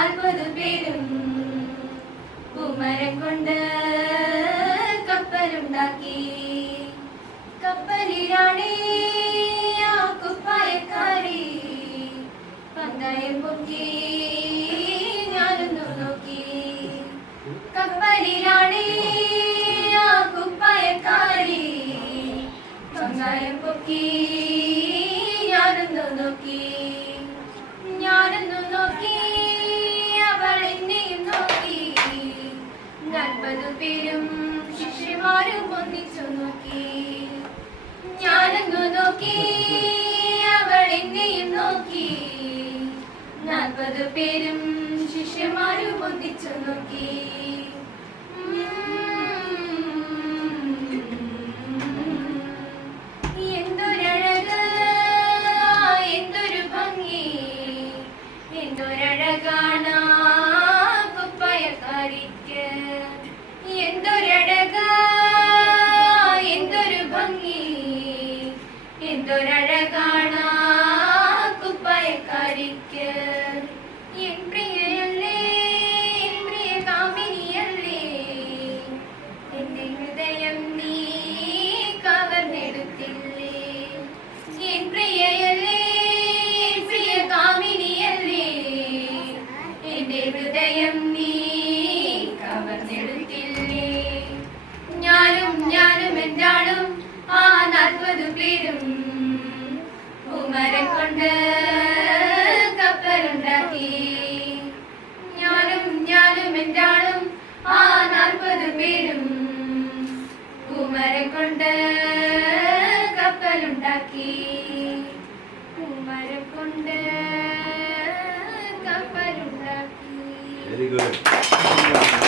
40 പേരും പൂമരം കൊണ്ട് കപ്പലുണ്ടാക്കി. കപ്പലിലാണേ ആ കുപ്പായക്കാരി, പങ്കായം പൊക്കി ഞാനൊന്നു നോക്കി. കപ്പലിലാണേ ആ കുപ്പായക്കാരി, പങ്കായം പൊക്കി ഞാനൊന്നു നോക്കി. ഞാനൊന്നു നോക്കി, അവൾ എന്നെയും നോക്കി. 40 പേരും ശിഷ്യന്മാരും ഒന്നിച്ചു നോക്കി. ഞാനൊന്നു നോക്കി, അവൾ എന്നെയും നോക്കി. 40 പേരും ശിഷ്യന്മാരും ഒന്നിച്ചു നോക്കി. എന്തൊരഴക്, എന്തൊരു ഭംഗി, എന്തൊരഴകാണ് കുപ്പായക്കാരിക്ക്. എന്തൊരഴക്, എന്തൊരു ഭംഗി, എന്തൊരഴകാണ് കുപ്പായക്കാരിക്ക്. എൻ പ്രിയയല്ലേ, എൻ പ്രിയ കാമിനിയല്ലേ, എന്റെ ഹൃദയം നീ കവർന്നെടുത്തില്ലേ. എൻ പ്രിയയല്ലേ, എൻ പ്രിയ കാമിനിയല്ലേ, എന്റെ ഹൃദയം നീ കവർന്നെടുത്തില്ലേ. ഞാനും എന്റാളും ആ 40 പേരും പൂമരം കൊണ്ട് കപ്പലുണ്ടാക്കി. ഞാനും എന്റാളും ആ 40 പേരും പൂമരം കൊണ്ട് കപ്പലുണ്ടാക്കി. പൂമരം കൊണ്ട് കപ്പലുണ്ടാക്കി. Very good.